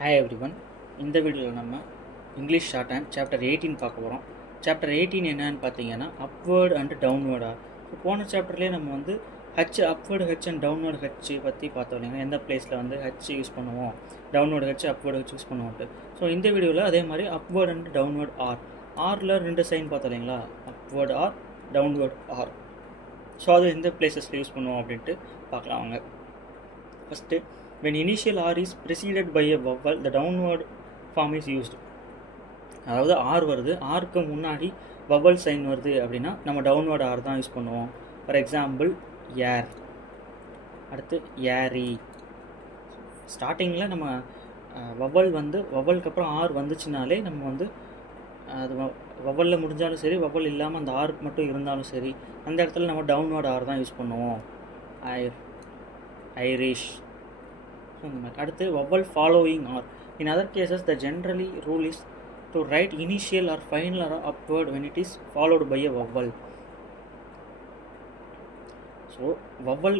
Hi everyone. இந்த வீடியோவில் நம்ம இங்கிலீஷ் ஷார்ட் ஹேண்ட் சாப்டர் 18 பார்க்க போகிறோம். சாப்டர் 18 என்னன்னு பார்த்தீங்கன்னா அப்வேர்டு அண்ட் டவுன்வேர்டா. போன சாப்டர்லேயே நம்ம வந்து அப்வேர்டு அண்ட் டவுன்வேர்டு பற்றி பார்த்தோம் இல்லைங்க. எந்த பிளேஸில் வந்து யூஸ் பண்ணுவோம், டவுன்வேர்டு அப்வேர்டு யூஸ் பண்ணுவோம்ட்டு. ஸோ இந்த வீடியோவில் அதே மாதிரி அப்வேர்டு அண்ட் டவுன்வேர்டு ஆரில் 2 சைன் பார்த்தோம் இல்லைங்களா, upward or downward R. So அது எந்த பிளேசஸில் யூஸ் பண்ணுவோம் அப்படின்ட்டு பார்க்கலாம் வாங்க. First, when initial R is preceded by a vowel, the downward form is used. அதாவது ஆர் வருது, ஆருக்கு முன்னாடி வவல் சைன் வருது அப்படின்னா நம்ம டவுன்வர்ட் ஆர் தான் யூஸ் பண்ணுவோம். ஃபார் எக்ஸாம்பிள் ஏர், அடுத்து ஏரி. ஸ்டார்டிங்கில் நம்ம வவல் வந்து வவலுக்கு அப்புறம் ஆர் வந்துச்சுனாலே நம்ம வந்து அது வவலில் முடிஞ்சாலும் சரி, வவல் இல்லாமல் அந்த ஆர் மட்டும் இருந்தாலும் சரி, அந்த இடத்துல நம்ம டவுன்வர்ட் ஆர் தான் யூஸ் பண்ணுவோம். ஐரிஷ். அடுத்து vowel following or in other cases the generally rule is to write initial or final or upward when it is followed by a vowel. So vowel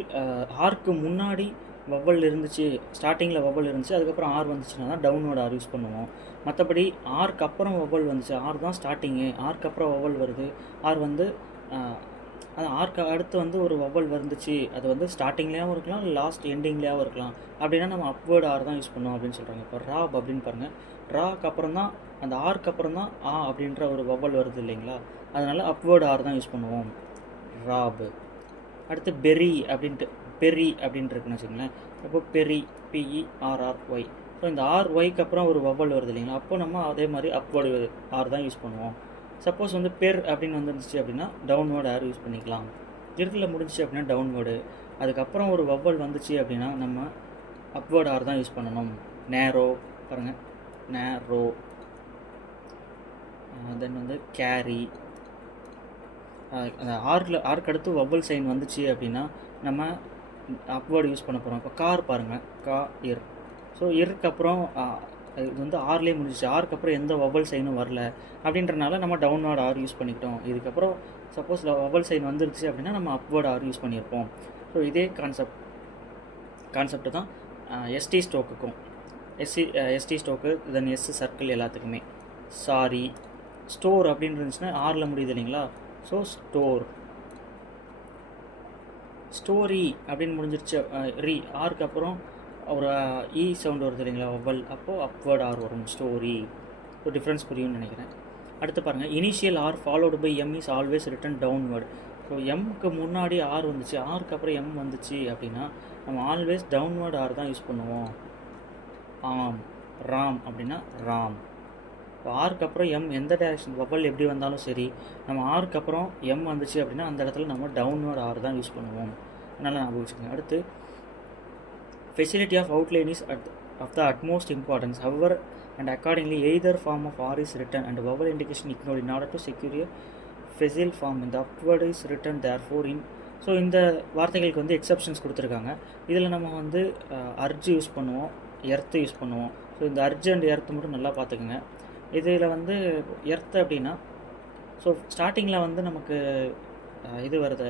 ஆர்க்கு முன்னாடி வவல் இருந்துச்சு, ஸ்டார்டிங்கில் vowel இருந்துச்சு, அதுக்கப்புறம் R வந்துச்சுன்னா தான் டவுன்வர்ட் ஆர் யூஸ் பண்ணுவோம். மற்றபடி ஆர்க்கு அப்புறம் வவல் வந்துச்சு, ஆர் தான் ஸ்டார்டிங்கு, ஆர்க்கு அப்புறம் வவல் வருது, ஆர் வந்து அது ஆர்க்கு அடுத்து வந்து ஒரு வவல் வந்துச்சு, அது வந்து ஸ்டார்டிங்லேயாகவும் இருக்கலாம், லாஸ்ட் எண்டிங்லேயாகவும் இருக்கலாம். அப்படின்னா நம்ம அப்வேர்டு ஆர் தான் யூஸ் பண்ணுவோம் அப்படின்னு சொல்கிறாங்க. இப்போ ராப் அப்படின்னு பாருங்கள், ராக்கு அப்புறம் தான் அந்த ஆர்க்கு அப்புறம் தான் அப்படின்ற ஒரு வவல் வருது இல்லைங்களா, அதனால் அப்வேர்டு ஆர் தான் யூஸ் பண்ணுவோம், ராப். அடுத்து பெரி அப்படின்ட்டு இருக்குன்னு வச்சுக்கோங்களேன். இப்போ பெரி, PERRY. ஸோ இந்த RYக்கு அப்புறம் ஒரு வவல் வருது இல்லைங்களா, அப்போ நம்ம அதே மாதிரி அப்வேர்டு ஆர் தான் யூஸ் பண்ணுவோம். சப்போஸ் வந்து பெர் அப்படின்னு வந்துருந்துச்சு அப்படின்னா டவுன்வேர்டு ஆர் யூஸ் பண்ணிக்கலாம். இறுதியில் முடிஞ்சிச்சு அப்படின்னா டவுன்வேர்டு, அதுக்கப்புறம் ஒரு வவல் வந்துச்சு அப்படின்னா நம்ம அப்வேர்டு ஆர் தான் யூஸ் பண்ணணும். நேரோ பாருங்கள், நேரோ. தென் வந்து கேரி. அந்த ஆர்க்கு அடுத்து வவல் சைன் வந்துச்சு அப்படின்னா நம்ம அப்வேர்டு யூஸ் பண்ண போகிறோம். இப்போ கார் பாருங்கள், இர். ஸோ இருக்கு அப்புறம் இது வந்து ஆர்லேயே முடிஞ்சிச்சு, ஆருக்கு அப்புறம் எந்த வவல் சைனும் வரல அப்படின்றனால நம்ம டவுன்வேர்டு ஆர் யூஸ் பண்ணிக்கிட்டோம். இதுக்கப்புறம் சப்போஸ் வவல் சைன் வந்துருச்சு அப்படின்னா நம்ம அப்வேர்டு ஆர் யூஸ் பண்ணியிருப்போம். ஸோ இதே கான்செப்ட் தான் எஸ்டி ஸ்டோக்குக்கும். எஸ்டி ஸ்டோக்கு, தென் எஸ் சர்க்கிள் எல்லாத்துக்குமே. சாரி, ஸ்டோர் அப்படின்னு இருந்துச்சுன்னா ஆரில் முடியுது இல்லைங்களா, ஸோ ஸ்டோர். ஸ்டோரி அப்படின்னு முடிஞ்சிருச்சு, ஆருக்கு அப்புறம் ஒரு சவுண்ட் வருது இல்லைங்களா வவல், அப்போது அப்வேர்ட் ஆர் வரும், ஸ்டோரி. ஸோ டிஃப்ரென்ஸ் புரியும்னு நினைக்கிறேன். அடுத்து பாருங்கள், initial R followed by M is always written downward. So எம்க்கு முன்னாடி ஆர் வந்துச்சு, ஆருக்கு அப்புறம் எம் வந்துச்சு அப்படின்னா நம்ம ஆல்வேஸ் டவுன்வேர்டு ஆர் தான் யூஸ் பண்ணுவோம். ராம் அப்படின்னா ராம். இப்போ ஆருக்கு அப்புறம் எம் எந்த டைரக்ஷன் வவல் எப்படி வந்தாலும் சரி, நம்ம ஆருக்கு அப்புறம் எம் வந்துச்சு அப்படின்னா அந்த இடத்துல நம்ம டவுன்வேர்டு ஆர் தான் யூஸ் பண்ணுவோம். அதனால் ஞாபகம் வச்சுக்கோங்க. அடுத்து, facility of outline is of the utmost importance. However, and accordingly, either form of R is written and vowel indication ignored in order to secure a facile form. In the upward is written therefore in. So இந்த வார்த்தைகளுக்கு வந்து exceptions கொடுத்துருக்காங்க. இதில் நம்ம வந்து urge use பண்ணுவோம், earth use பண்ணுவோம். So இந்த அர்ஜ் அண்ட் எர்த்து மட்டும் நல்லா பார்த்துக்குங்க. இதில் வந்து எர்த்து அப்படின்னா, ஸோ ஸ்டார்டிங்கில் வந்து நமக்கு இது வருது,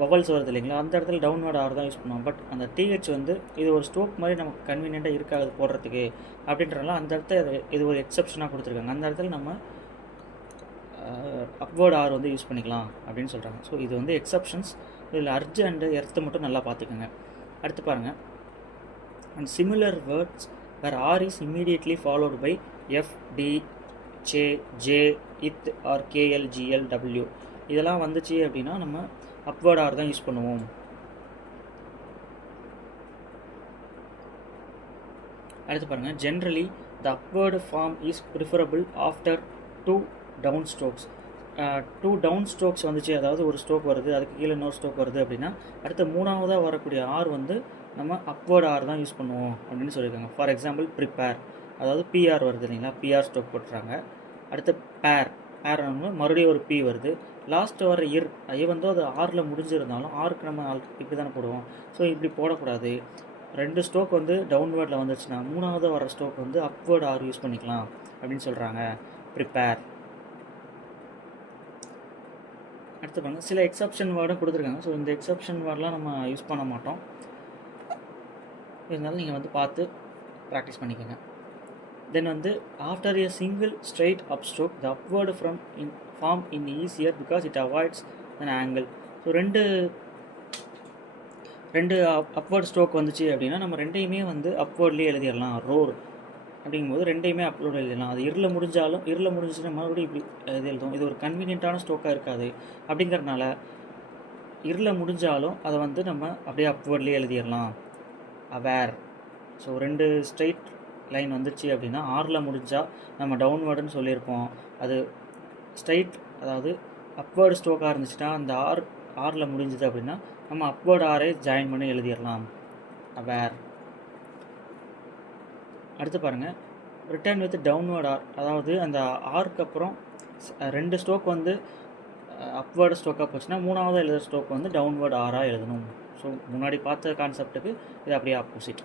வவல்ஸ் வருது இல்லைங்களா, அந்த இடத்துல டவுன்வேர்டு ஆர் தான் யூஸ் பண்ணுவோம். பட் அந்த டிஹெச் வந்து இது ஒரு ஸ்டோக் மாதிரி நமக்கு கன்வீனியண்ட்டாக இருக்காது போடுறதுக்கு அப்படின்றனால அந்த இடத்துல இது ஒரு எக்ஸப்ஷனாக கொடுத்துருக்காங்க. அந்த இடத்துல நம்ம அப்வேர்டு ஆர் வந்து யூஸ் பண்ணிக்கலாம் அப்படின்னு சொல்கிறாங்க. ஸோ இது வந்து எக்ஸப்ஷன்ஸ். இதில் அர்ஜ் அண்டு எர்த்து மட்டும் நல்லா பார்த்துக்கோங்க. அடுத்து பாருங்கள், and similar words where R is immediately followed by F, D, J, இத் ஆர் கேஎல், ஜிஎல், டபிள்யூ. இதெல்லாம் வந்துச்சு அப்படின்னா நம்ம அப்வேர்ட் ஆர் தான் யூஸ் பண்ணுவோம். அடுத்து பாருங்கள், generally the upward form is preferable after 2 down strokes. 2 down strokes வந்துச்சு, அதாவது ஒரு ஸ்ட்ரோக் வருது, அதுக்கு கீழே இன்னொரு ஸ்ட்ரோக் வருது அப்படின்னா அடுத்த மூணாவதாக வரக்கூடிய ஆர் வந்து நம்ம அப்வேர்டு ஆர் தான் யூஸ் பண்ணுவோம் அப்படின்னு சொல்லியிருக்காங்க. ஃபார் எக்ஸாம்பிள் ப்ரிப்பேர், அதாவது பிஆர் வருது இல்லைங்களா, பிஆர் ஸ்ட்ரோக் போட்டுறாங்க. அடுத்து பேர் மறுபடியும் ஒரு பி வருது. லாஸ்ட்டு வர வந்து அது ஆரில் முடிஞ்சிருந்தாலும் ஆருக்கு நம்ம இப்படி தானே போடுவோம். ஸோ இப்படி போடக்கூடாது. 2 ஸ்ட்ரோக் வந்து டவுன்வேர்டில் வந்துச்சுன்னா மூணாவது வர ஸ்ட்ரோக் வந்து அப்வேர்டு ஆர் யூஸ் பண்ணிக்கலாம் அப்படின்னு சொல்கிறாங்க. ப்ரிப்பேர். அடுத்து பாருங்கள், சில எக்ஸப்ஷன் வேர்டும் கொடுத்துருக்காங்க. ஸோ இந்த எக்ஸப்ஷன் வேர்டெலாம் நம்ம யூஸ் பண்ண மாட்டோம். இருந்தாலும் நீங்கள் வந்து பார்த்து ப்ராக்டிஸ் பண்ணிக்கோங்க. தென் வந்து after a single straight upstroke the upward form in easier because it avoids an angle. So ரெண்டு அப்வர்ட் ஸ்ட்ரோக் வந்துச்சு அப்படின்னா நம்ம ரெண்டையுமே வந்து அப்வர்ட்லேயே எழுதிடலாம். ரோர் அப்படிங்கும்போது ரெண்டையுமே அப்லோட் எழுதிடலாம். அது இருளில் முடிஞ்சுன்னா மறுபடியும் இப்படி இது எழுதும். இது ஒரு கன்வீனியண்ட்டான ஸ்ட்ரோக்காக இருக்காது. அப்படிங்கிறதுனால இருளில் முடிஞ்சாலும் அதை வந்து நம்ம அப்படியே அப்வர்ட்லேயே எழுதிடலாம். அவேர். ஸோ 2 ஸ்ட்ரெயிட் லைன் வந்துச்சு அப்படின்னா ஆரில் முடிஞ்சால் நம்ம டவுன்வேர்டுன்னு சொல்லியிருப்போம். அது ஸ்ட்ரைட் அதாவது அப்வேர்டு ஸ்ட்ரோக்காக இருந்துச்சுன்னா அந்த ஆரில் முடிஞ்சுது அப்படின்னா நம்ம அப்வேர்டு ஆரே ஜாயின் பண்ணி எழுதிடலாம். அவேர். அடுத்து பாருங்கள், ரிட்டர்ன் வித் டவுன்வேர்ட் ஆர். அதாவது அந்த ஆருக்கு அப்புறம் 2 ஸ்ட்ரோக் வந்து அப்வேர்டு ஸ்ட்ரோக்காக போச்சுன்னா 3வது எழுதுகிற ஸ்ட்ரோக் வந்து டவுன்வேர்டு ஆராக எழுதணும். ஸோ முன்னாடி பார்த்த கான்செப்ட்டுக்கு இது அப்படியே ஆப்போசிட்.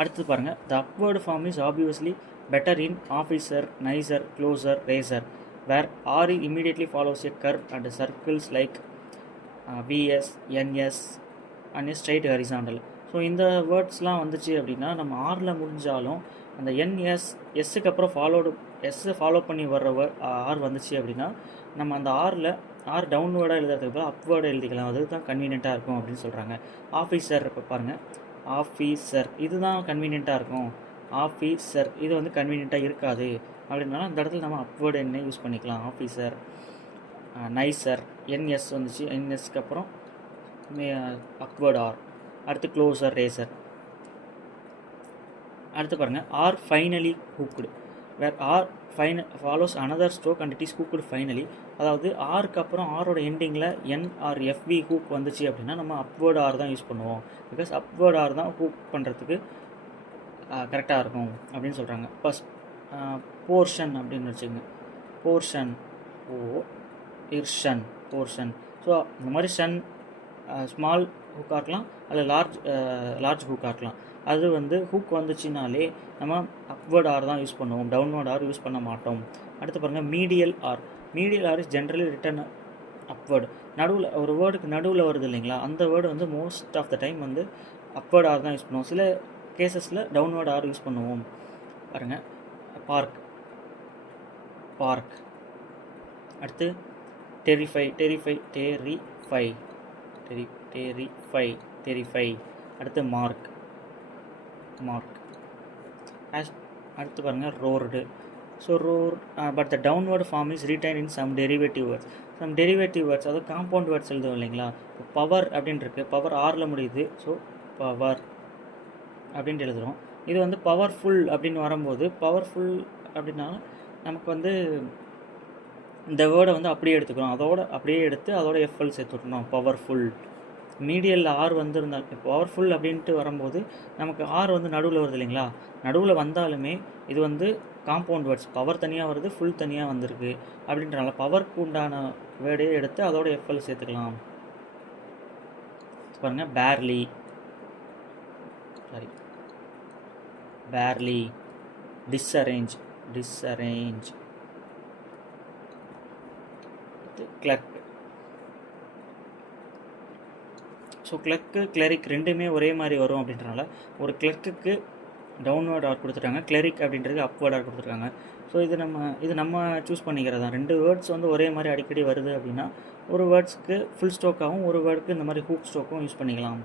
அடுத்து பாருங்கள், the upward form is obviously better in officer, nicer, closer, racer, where R immediately follows a curve and circles like VS, NS and a straight horizontal. So இந்த வேர்ட்ஸ்லாம் வந்துச்சு அப்படின்னா நம்ம ஆரில் முடிஞ்சாலும் அந்த எஸ்ஸுக்கு அப்புறம் ஃபாலோ பண்ணி வர்ற ஆர் வந்துச்சு அப்படின்னா நம்ம அந்த ஆர் டவுன்வேர்டாக எழுதுறதுக்கு அப்வேர்டு எழுதிக்கலாம். அதுதான் கன்வீனியண்ட்டாக இருக்கும் அப்படின்னு சொல்கிறாங்க. ஆஃபீஸர் இப்போ பாருங்கள், ஆஃபீஸர் இதுதான் கன்வீனியண்ட்டாக இருக்கும். ஆஃபீஸர் இது வந்து கன்வீனியண்ட்டாக இருக்காது அப்படின்னாலும் அந்த இடத்துல நம்ம அப்வேர்டு என்ன யூஸ் பண்ணிக்கலாம். ஆஃபீஸர், நைசர், என்எஸ் வந்துச்சு, என்எஸ்க்கு அப்புறம் அப்வேர்டு ஆர். அடுத்து க்ளோசர், ரேசர். அடுத்து பாருங்கள், R finally hooked, where R follows another stroke and it is hooked finally. அதாவது ஆருக்கு அப்புறம் ஆரோட எண்டிங்கில் என் ஆர் எஃப்வி ஹூக் வந்துச்சு அப்படின்னா நம்ம அப்வேர்டு ஆர் தான் யூஸ் பண்ணுவோம். பிகாஸ் அப்வேர்டு ஆர் தான் ஹூக் பண்ணுறதுக்கு கரெக்டாக இருக்கும் அப்படின்னு சொல்கிறாங்க. ஃபஸ்ட் போர்ஷன் அப்படின்னு வச்சுக்கோங்க. Portion, portion. ஸோ இந்த மாதிரி ஸ்மால் ஹூக்காக இருக்கலாம் அல்ல லார்ஜ் ஹூக்காக இருக்கலாம். அது வந்து ஹூக் வந்துச்சுனாலே நம்ம அப்வேர்ட் ஆர் தான் யூஸ் பண்ணுவோம், டவுன்வேர்ட் ஆர் யூஸ் பண்ண மாட்டோம். அடுத்து பாருங்கள், medial R is generally written upward. நடுவில் ஒரு வேர்டுக்கு நடுவில் வருது இல்லைங்களா, அந்த வேர்டு வந்து மோஸ்ட் ஆஃப் த டைம் வந்து அப்வேர்ட் ஆர் தான் யூஸ் பண்ணுவோம். சில கேசஸில் டவுன்வேர்ட் ஆர் யூஸ் பண்ணுவோம். பாருங்கள், பார்க். அடுத்து டெரிஃபை. அடுத்து மார்க். அடுத்து பாருங்கள், roared. So roar but the downward form is retain in some derivative words. அதாவது காம்பவுண்ட் வேர்ட்ஸ் எழுதுவோம் இல்லைங்களா. பவர் அப்படின்னு இருக்குது, பவர் ஆரில் முடியுது. ஸோ பவர் அப்படின்ட்டு எழுதுகிறோம். இது வந்து பவர்ஃபுல் அப்படின்னு வரும்போது, பவர்ஃபுல் அப்படின்னா நமக்கு வந்து இந்த வேர்டை வந்து அப்படியே எடுத்துக்கிறோம், அப்படியே எடுத்து அதோட எஃப்எல் சேர்த்து விட்டணும். பவர்ஃபுல். மீடியலில் ஆர் வந்துருந்தால் பவர்ஃபுல் அப்படின்ட்டு வரும்போது நமக்கு ஆர் வந்து நடுவில் வருது இல்லைங்களா. நடுவில் வந்தாலுமே இது வந்து காம்பவுண்ட் வேர்ட்ஸ், பவர் தனியாக வருது, ஃபுல் தனியாக வந்திருக்கு அப்படின்றனால பவருக்கு உண்டான வேர்டே எடுத்து அதோட எஃப்எல் சேர்த்துக்கலாம். பாருங்கள், பேர்லி. டிஸ்அரேஞ்ச். கிளர்க். ஸோ கிளர்க்கு, கிளரிக் ரெண்டுமே ஒரே மாதிரி வரும் அப்படின்றனால ஒரு கிளர்க்குக்கு டவுன்வேர்ட் ஆர் கொடுத்துட்டாங்க, கிளரிக் அப்படின்றது அப்வேர்ட் ஆர் கொடுத்துருக்காங்க. ஸோ இது நம்ம சூஸ் பண்ணிக்கிறது தான். 2 வேர்ட்ஸ் வந்து ஒரே மாதிரி அடிக்கடி வருது அப்படின்னா ஒரு வேர்ட்ஸ்க்கு ஃபுல் ஸ்ட்ரோக்காகவும் ஒரு வேர்டுக்கு இந்த மாதிரி ஹூக் ஸ்ட்ரோக்கும் யூஸ் பண்ணிக்கலாம்.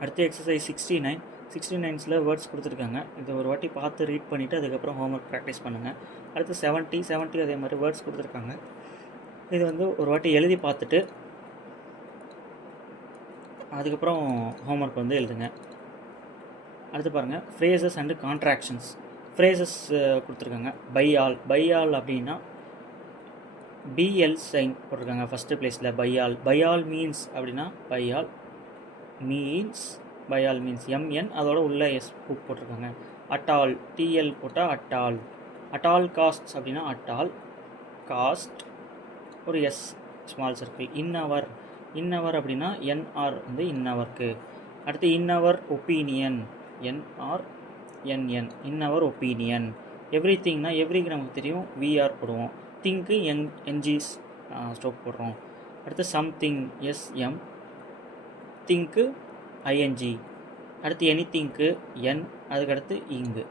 அடுத்து எக்ஸசைஸ் 69 வேர்ட்ஸ் கொடுத்துருக்காங்க. இது ஒரு வாட்டி பார்த்து ரீட் பண்ணிவிட்டு அதுக்கப்புறம் ஹோம்ஒர்க் ப்ராக்டிஸ் பண்ணுங்கள். அடுத்து 70 அதே மாதிரி வேர்ட்ஸ் கொடுத்துருக்காங்க. இது வந்து ஒரு வாட்டி எழுதி பார்த்துட்டு அதுக்கப்புறம் ஹோம்ஒர்க் வந்து எழுதுங்க. அடுத்து பாருங்கள், ஃப்ரேசஸ் அண்டு கான்ட்ராக்ஷன்ஸ். ஃப்ரேசஸ் கொடுத்துருக்காங்க. பை ஆல் அப்படின்னா பிஎல் சைன் போட்டிருக்காங்க ஃபஸ்ட்டு பிளேஸில். பை ஆல் மீன்ஸ் அப்படின்னா பை ஆல் மீன்ஸ் எம்என் அதோட உள்ள எஸ் ஹூக் போட்டிருக்காங்க. அட்டால், டிஎல் போட்டால் அட்டால் காஸ்ட்ஸ் அப்படின்னா அட்டால் காஸ்ட் ஒரு எஸ் ஸ்மால் சர்க்கிள். இன்னவர் அப்படின்னா என்ஆர் வந்து இன்னவருக்கு. அடுத்து இன்னவர் ஒப்பீனியன், NRNN, இன்னவர் ஒப்பீனியன். எவ்ரிதிங்னா எவ்ரிக்கு நமக்கு தெரியும், விஆர் போடுவோம். திங்க்கு என்ஜிஸ் ஸ்ட்ரோக் போடுறோம். அடுத்து சம்திங், SM. Thing ING. அடுத்து எனிதிங்க்கு N, அதுக்கடுத்து இங்கு.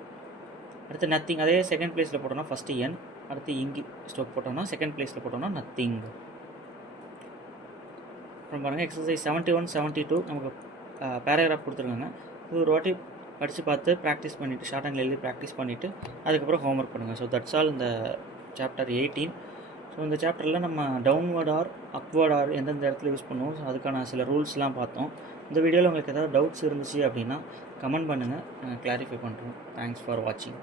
அடுத்து நத்திங், அதே செகண்ட் பிளேஸில் போட்டோம்னா ஃபஸ்ட்டு என், அடுத்து இங்கி ஸ்டோக் போட்டோம்னா செகண்ட் பிளேஸில் போட்டோம்னா நத்திங். அப்புறம் பாருங்கள் எக்ஸசைஸ் 71, 72 நமக்கு பேராகிராஃப் கொடுத்துருக்காங்க. இது ஒரு வாட்டி படித்து பார்த்து ப்ராக்டிஸ் பண்ணிவிட்டு ஷார்ட் ஹேண்டில் எழுதி ப்ராக்டிஸ் பண்ணிவிட்டு அதுக்கப்புறம் ஹோம்ஒர்க் பண்ணுங்கள். ஸோ தட்ஸ் ஆல் இந்த சாப்டர் 18. ஸோ இந்த சாப்டரில் நம்ம டவுன்வர்ட் ஆர் அப்வர்ட் ஆர் எந்தெந்த இடத்துல யூஸ் பண்ணுவோம், ஸோ அதுக்கான சில ரூல்ஸ்லாம் பார்த்தோம். இந்த வீடியோவில் உங்களுக்கு ஏதாவது டவுட்ஸ் இருந்துச்சு அப்படின்னா கமெண்ட் பண்ணுங்கள், கிளாரிஃபை பண்ணுறோம். தேங்க்ஸ் ஃபார் வாட்சிங்.